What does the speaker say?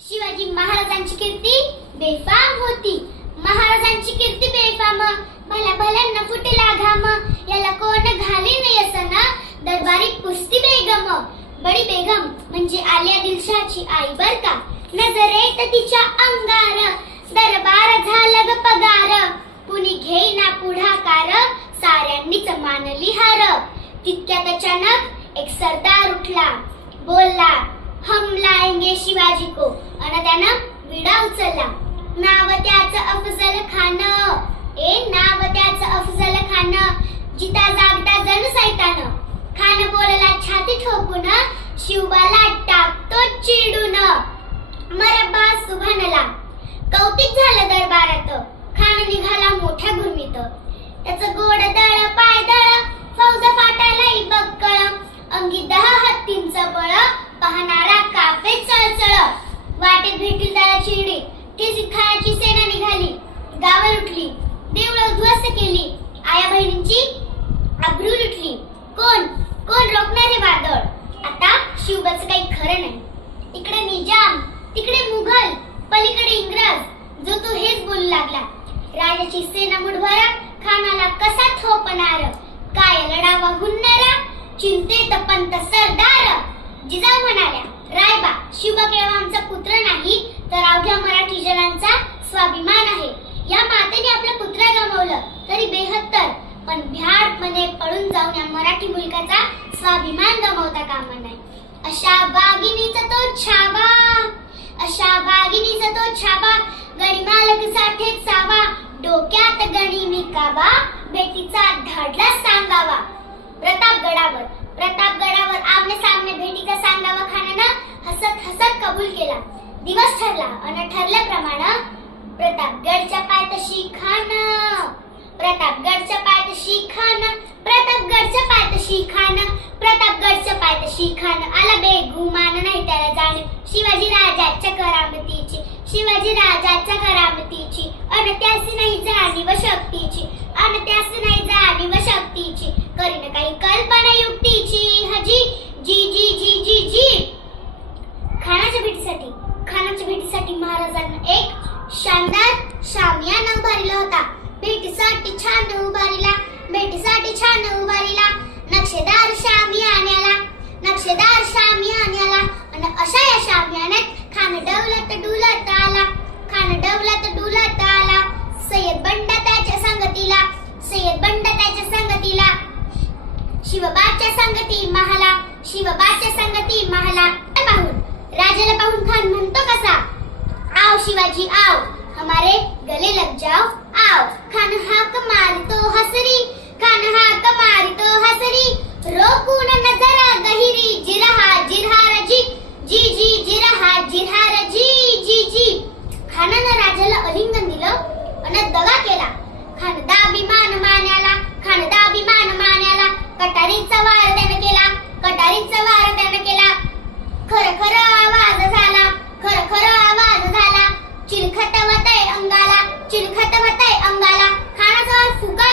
शिवाजी महाराजांची कीर्ती बेफाम होती. महाराजांची कीर्ती बेफाम, भल्या भल्यांना फुटला घाम. याला कोण घालीन यसन, दरबारी कुस्ती बेगम. बडी बेगम म्हणजे आलिया दिलशाची आई बर का. नजरेत तिच्या अंगार, दरबार झालं ग पगार. कुणी घेईना पुढाकार, साऱ्यांनीच मानली हार. तितक्यात अचानक एक सरदार उठला, बोलला हम लाएंगे शिवाजी को. अन त्यानं विडा उचलला. नाव त्याचं अफजल खान. नाव त्याचं अफजल खान. जिता जागता जण सैतान. खान बोलला छाती ठोकून, शिवबाला टाकतो चिडून. मरबा सुभानला. कौतिक झालं दरबारात. खान निघाला मोठ्या गुरमीत. त्याचं गोड दळ पाय दळ, फौज फाटायला बक्कळ. अंगी 10 हत्तींचं बळ, पाहणारा कापे चळचळ. वाटेत भेटील त्याला चिरडी, ती खानाची सेना निघाली. गावं लुटली, देवळं उद्ध्वस्त केली. आया बहिणींची अब्रू लुटली. कोण कोण रोखणार हे वादळ. आता शिवबाचं काही खरं नाही. इकडे निजाम, तिकडे मुघल, पलीकडे इंग्रज. जो तो हेच बोलू लागला. राजाची सेना मुठभर, खानाला कसा थोपणार. काय लढावा हुन्नरा, चिंतेत पंत सरदार. जिजाऊ म्हणाल्या, रायबा शिवबा केवळ आमचा पुत्र नाही तर अवघ्या मराठी जनांचा स्वाभिमान आहे. या मातेने आपलं पुत्र गमावलं तरी बेहत्तर, पण भ्याडपणे पळून जाऊन या मराठी मुलकाचा स्वाभिमान गमावता कामा नाही. अशा वाघिणीचा तो छावा, अशा वाघिणीचा तो छावा. गणी मालक साठे सावा, डोक्यात गणी मी काबा. भेटीचा धाडला सांगावा. प्रतापगडावर आमने सामने भेटीचा सांगावा खानानं हसत हसत कबूल केला. दिवस ठरला आणि ठरल्याप्रमाणे प्रतापगडच्या पायथ्याशी खान, प्रतापगडच्या पायथ्याशी खान, प्रतापगडच्या पायथ्याशी खान, प्रतापगडच्या पायथ्याशी खान. आला बेगुमान नाही त्याला जाणीव शिवाजी राजाच्या करामतीची, शिवाजी राजाच्या करामतीची. अन त्यासी नाही जाणीव शक्तीची, अन त्यासी नाही जाणीव शक्तीची. करीन काही कल्पना युक्तीची. हजी जी जी जी जी जी. खानाच्या भेटीसाठी महाराजांना एक शानदार शामियाना उभारला होता. भेटीसाठी छान उभारला, भेटीसाठी छान उभारला. नक्षेदार शामियान्याला, नक्षेदार शामियान्याला. आणि अशा या शामियान्यात खान डवलत डुलत आला, खान डवलत डुलत आला. सय्यद बंड त्याच्या संगतीला, सय्यद बंड त्याच्या संगतीला. शिवबाच्या संगती महाला, शिवबाच्या संगती महाला. पाहून राजाला पाहून खान म्हणतो कसा, आओ शिवाजी आओ, हमारे गले लग जाओ आओ. खान हाक मारतो हसरी, खान हाक मारतो हसरी. रोकून नजरा गहिरी, जिरहा जिरहार जी जी जी, जिरहा जिरहार जी जी जी. खानानं राजाला अलिंगन दिलं आणि दगा केला. खान दाभिमान मान्याला, खान दाभिमान मान्याला. कटारीचा वार त्यानं केला, कटारीचा वार त्यानं केला. खर खर आवाज झाला, खर खर आवाज झाला. चिलखत होतय अंगाला, चिलखत होतय अंगाला. खानाचा वार फुका